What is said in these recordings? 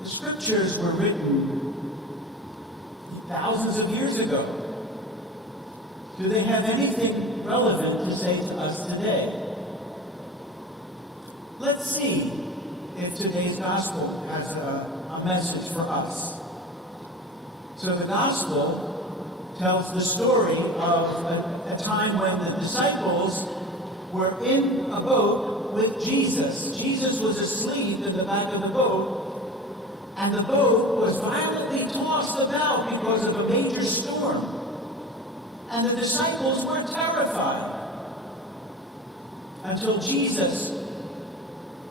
The scriptures were written thousands of years ago. Do they have anything relevant to say to us today? Let's see if today's gospel has a message for us. So the gospel tells the story of a time when the disciples were in a boat with Jesus. Jesus was asleep in the back of the boat, and the boat was violently tossed about because of a major storm. And the disciples were terrified until Jesus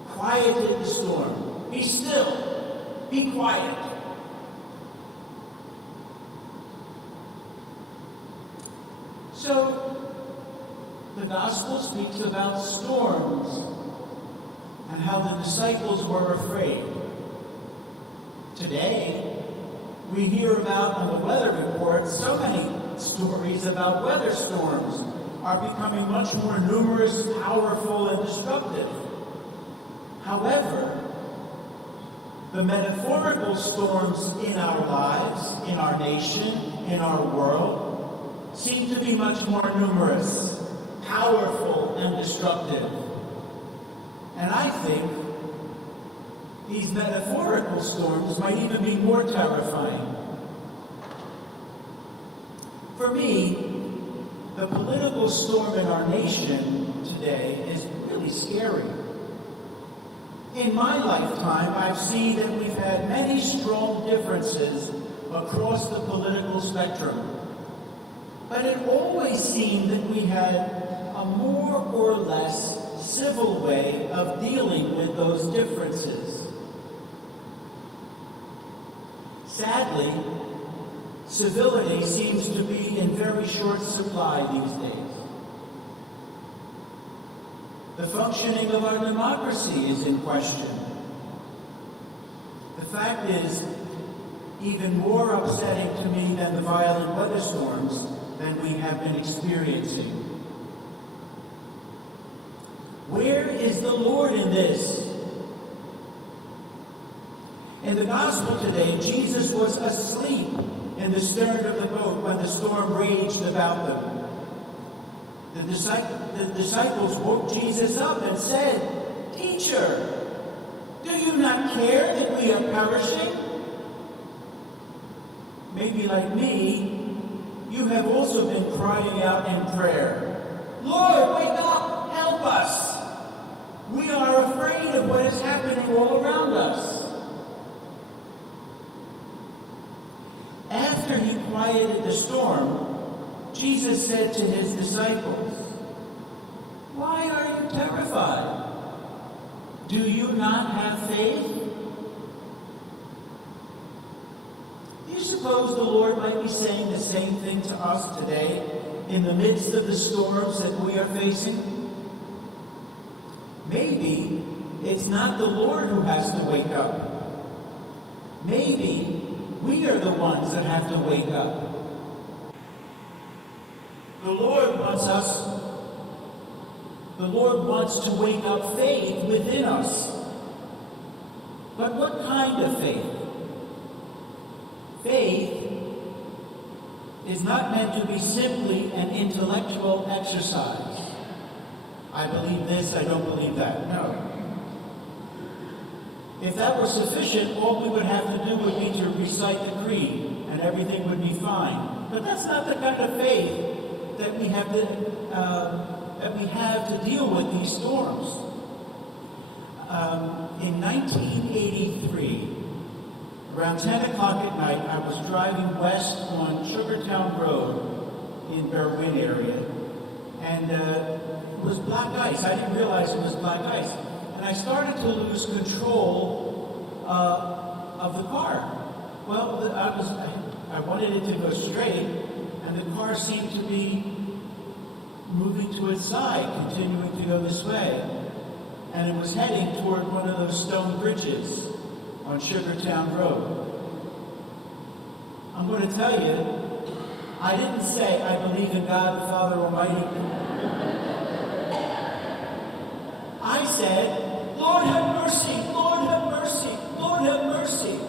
quieted the storm. Be still. Be quiet. So, the gospel speaks about storms and how the disciples were afraid. Today, we hear about on the weather reports so many stories about weather storms are becoming much more numerous, powerful, and destructive. However, the metaphorical storms in our lives, in our nation, in our world, seem to be much more numerous, powerful, and destructive. And I think these metaphorical storms might even be more terrifying. For me, the political storm in our nation today is really scary. In my lifetime, I've seen that we've had many strong differences across the political spectrum. But it always seemed that we had a more or less civil way of dealing with those differences. Sadly, civility seems to be in very short supply these days. The functioning of our democracy is in question. The fact is, even more upsetting to me than the violent weather storms than we have been experiencing. Where is the Lord in this? In the gospel today, Jesus was asleep in the stern of the boat when the storm raged about them. The disciples woke Jesus up and said, "Teacher, do you not care that we are perishing?" Maybe like me, you have also been crying out in prayer, "Lord, wake up, help us. We are afraid of what is happening all around us." After he quieted the storm, Jesus said to his disciples, "Why are you terrified? Do you not have faith?" Do you suppose the Lord might be saying the same thing to us today in the midst of the storms that we are facing? Maybe it's not the Lord who has to wake up. Maybe we are the ones that have to wake up. The Lord wants to wake up faith within us. But what kind of faith? Faith is not meant to be simply an intellectual exercise. I believe this, I don't believe that. No. If that were sufficient, all we would have to do would be to recite the creed, and everything would be fine. But that's not the kind of faith that we have to deal with these storms. In 1983, around 10 o'clock at night, I was driving west on Sugartown Road in Berwyn area, and it was black ice. I didn't realize it was black ice. And I started to lose control of the car. Well, I wanted it to go straight, and the car seemed to be moving to its side, continuing to go this way. And it was heading toward one of those stone bridges on Sugartown Road. I'm going to tell you, I didn't say I believe in God the Father Almighty. I said, "Lord have mercy, Lord have mercy, Lord have mercy."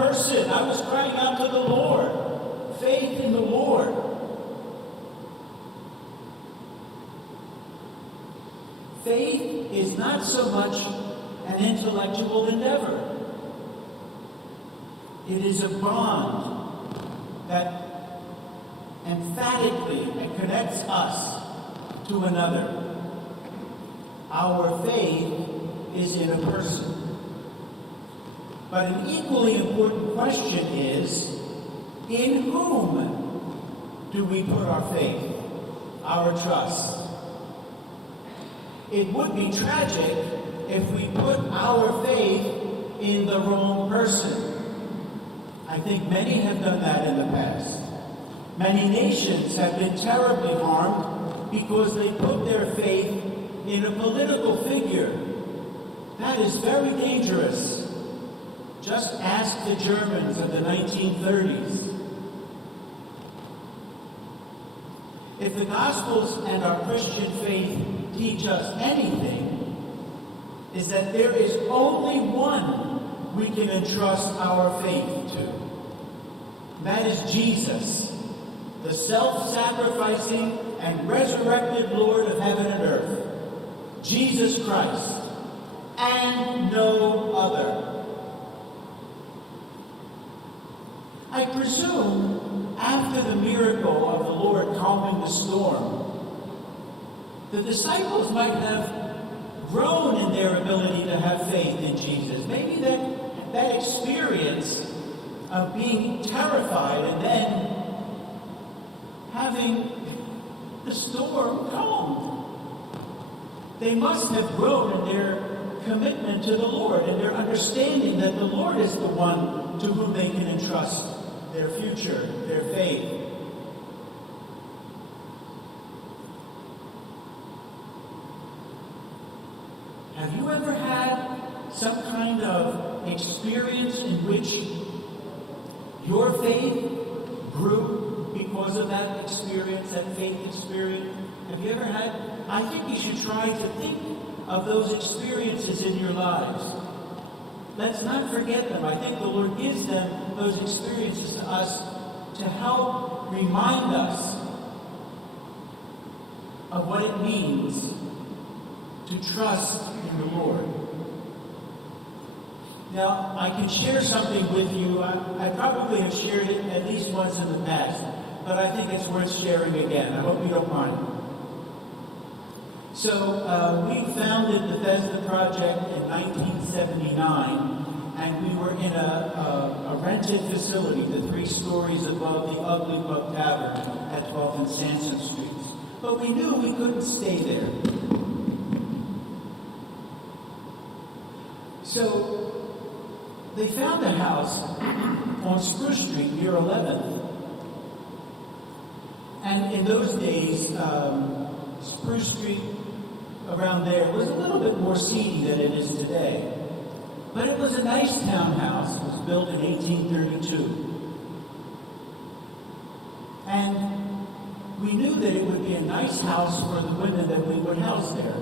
person. I was crying out to the Lord. Faith in the Lord. Faith is not so much an intellectual endeavor. It is a bond that emphatically connects us to another. Our faith is in a person. But an equally important question is, in whom do we put our faith, our trust? It would be tragic if we put our faith in the wrong person. I think many have done that in the past. Many nations have been terribly harmed because they put their faith in a political figure. That is very dangerous. Just ask the Germans of the 1930s. If the Gospels and our Christian faith teach us anything, is that there is only one we can entrust our faith to. That is Jesus, the self-sacrificing and resurrected Lord of heaven and earth, Jesus Christ, and no other. I presume after the miracle of the Lord calming the storm, the disciples might have grown in their ability to have faith in Jesus. Maybe that experience of being terrified and then having the storm calmed. They must have grown in their commitment to the Lord and their understanding that the Lord is the one to whom they can entrust their future, their faith. Have you ever had some kind of experience in which your faith grew because of that experience, that faith experience? Have you ever had? I think you should try to think of those experiences in your lives. Let's not forget them. I think the Lord gives them, those experiences, to us to help remind us of what it means to trust in the Lord. Now, I can share something with you. I probably have shared it at least once in the past, but I think it's worth sharing again. I hope you don't mind. So, we founded the Bethesda Project in 1979, and we were in a rented facility, the 3 stories above the Ugly Bug Tavern at 12th and Sansom Streets. But we knew we couldn't stay there. So, they found a house on Spruce Street near 11th. And in those days, Spruce Street around there was a little bit more seedy than it is today. But it was a nice townhouse. It was built in 1832. And we knew that it would be a nice house for the women that we would house there.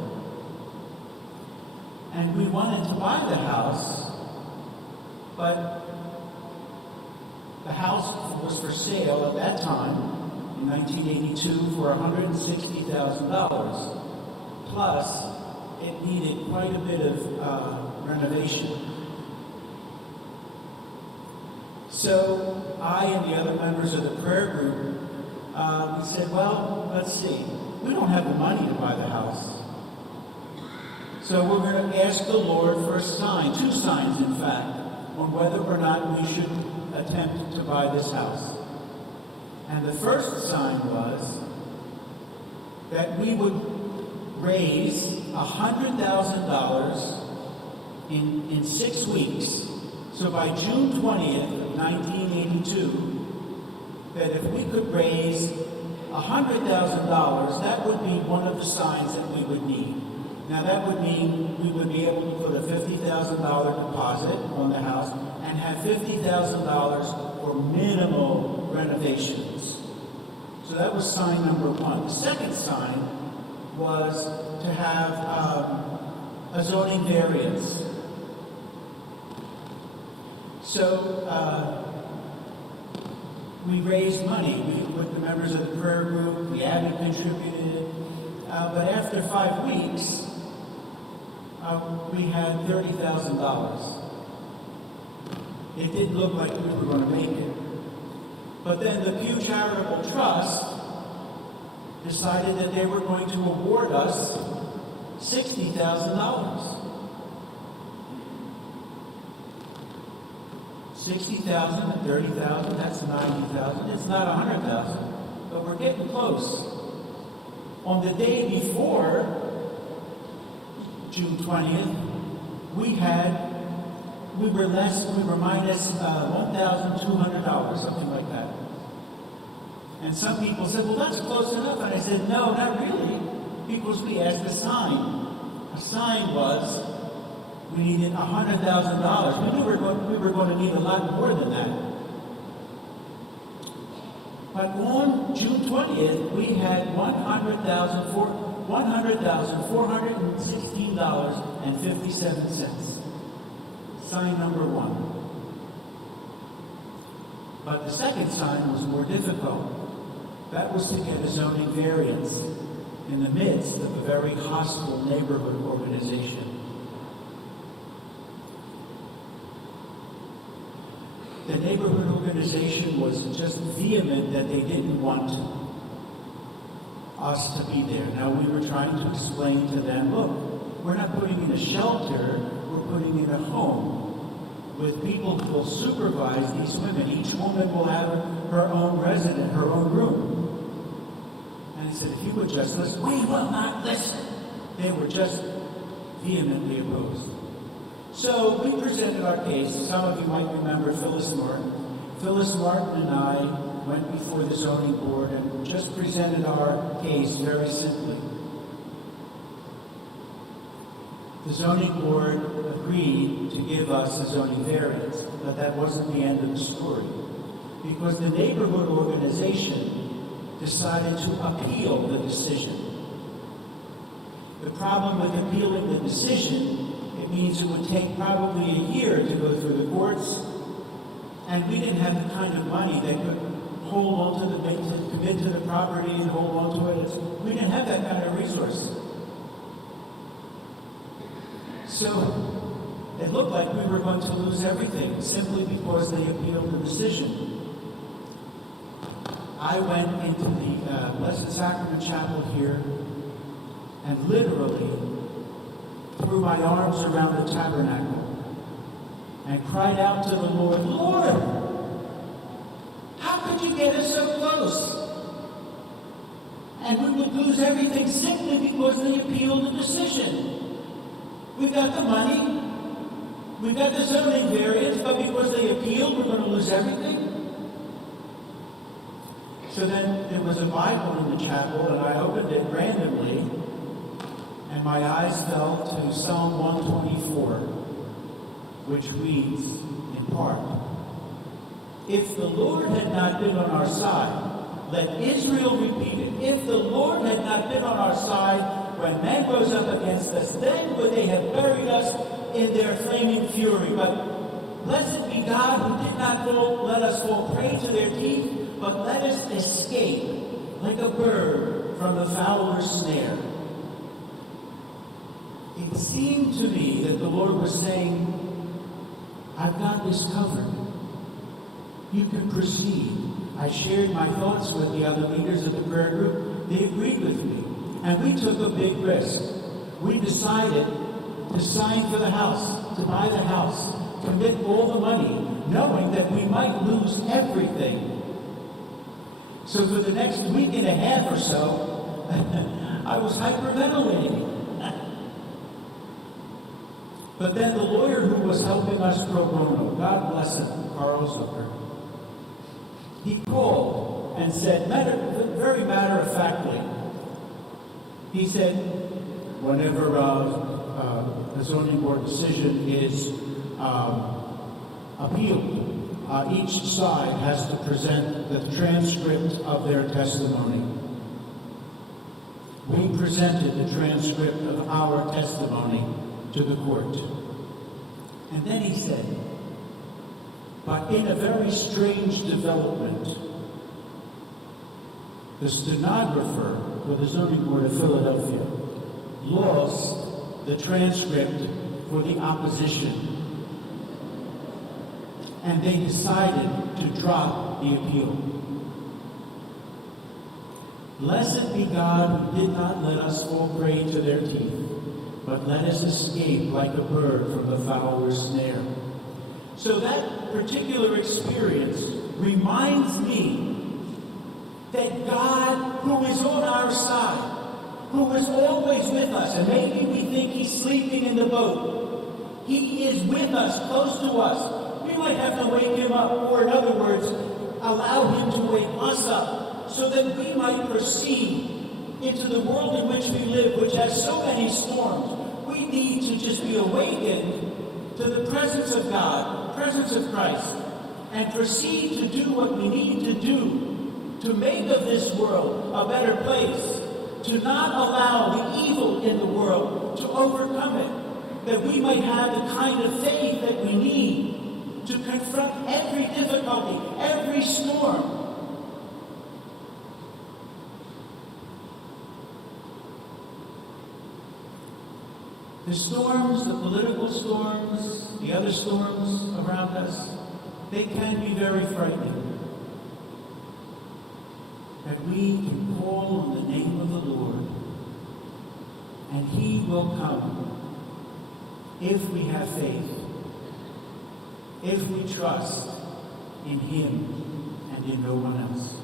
And we wanted to buy the house, but the house was for sale at that time, in 1982, for $160,000. Plus, it needed quite a bit of renovation. So, I and the other members of the prayer group, we said, well, let's see. We don't have the money to buy the house. So we're going to ask the Lord for a sign, 2 signs in fact, on whether or not we should attempt to buy this house. And the first sign was that we would raise $100,000 in 6 weeks. So by June 20th of 1982, that if we could raise $100,000, that would be one of the signs that we would need. Now that would mean we would be able to put a $50,000 deposit on the house and have $50,000 for minimal renovations. So that was sign number 1. The second sign was to have a zoning variance. So we raised money. With the members of the prayer group, the Abbot contributed. But after 5 weeks, we had $30,000. It didn't look like we were going to make it. But then the Pew Charitable Trust decided that they were going to award us $60,000. $60,000 and $30,000, that's $90,000. It's not $100,000, but we're getting close. On the day before June 20th, we were minus $1,200, something like that. And some people said, well, that's close enough. And I said, no, not really, because we asked a sign. A sign was, we needed $100,000. We knew we were going to need a lot more than that. But on June 20th, we had $100,416.57. Sign number one. But the second sign was more difficult. That was to get a zoning variance in the midst of a very hostile neighborhood organization. The neighborhood organization was just vehement that they didn't want us to be there. Now, we were trying to explain to them, look, we're not putting in a shelter, we're putting in a home with people who will supervise these women. Each woman will have her own resident, her own room. And I said, if you would just listen, we will not listen. They were just vehemently opposed. So we presented our case. Some of you might remember Phyllis Martin. Phyllis Martin and I went before the zoning board and just presented our case very simply. The zoning board agreed to give us a zoning variance, but that wasn't the end of the story, because the neighborhood organization decided to appeal the decision. The problem with appealing the decision, it means it would take probably a year to go through the courts, and we didn't have the kind of money that could hold on to commit to the property and hold on to it. We didn't have that kind of resource. So it looked like we were going to lose everything simply because they appealed the decision. I went into the Blessed Sacrament Chapel here and literally threw my arms around the tabernacle and cried out to the Lord, Lord, how could you get us so close? And we would lose everything simply because they appealed the decision. We got the money, we got the zoning variance, but because they appealed, we're going to lose everything? So then there was a Bible in the chapel, and I opened it randomly, and my eyes fell to Psalm 124, which reads, in part, if the Lord had not been on our side, let Israel repeat it, if the Lord had not been on our side, when men rose up against us, then would they have buried us in their flaming fury. But blessed be God who did not let us fall prey to their teeth, but let us escape like a bird from the fowler's snare. It seemed to me that the Lord was saying, I've got this covered. You can proceed. I shared my thoughts with the other leaders of the prayer group. They agreed with me. And we took a big risk. We decided to sign for the house, to buy the house, commit all the money, knowing that we might lose everything. So for the next week and a half or so, I was hyperventilating. But then the lawyer who was helping us pro bono, God bless him, Carl Zucker, he called and said, very matter-of-factly, he said, whenever the zoning board decision is appealed, each side has to present the transcript of their testimony. We presented the transcript of our testimony to the court. And then he said, But in a very strange development, the stenographer for the zoning board of Philadelphia lost the transcript for the opposition, and they decided to drop the appeal. Blessed be God who did not let us fall prey to their teeth, but let us escape like a bird from the fowler's snare. So that particular experience reminds me that God, who is on our side, who is always with us, and maybe we think he's sleeping in the boat, he is with us, close to us. We might have to wake him up, or in other words, allow him to wake us up, so that we might proceed into the world in which we live, which has so many storms. We need to just be awakened to the presence of God, the presence of Christ, and proceed to do what we need to do to make of this world a better place, to not allow the evil in the world to overcome it, that we might have the kind of faith that we need to confront every difficulty, every storm. The storms, the political storms, the other storms around us, they can be very frightening. That we can call on the name of the Lord, and he will come if we have faith, if we trust in him and in no one else.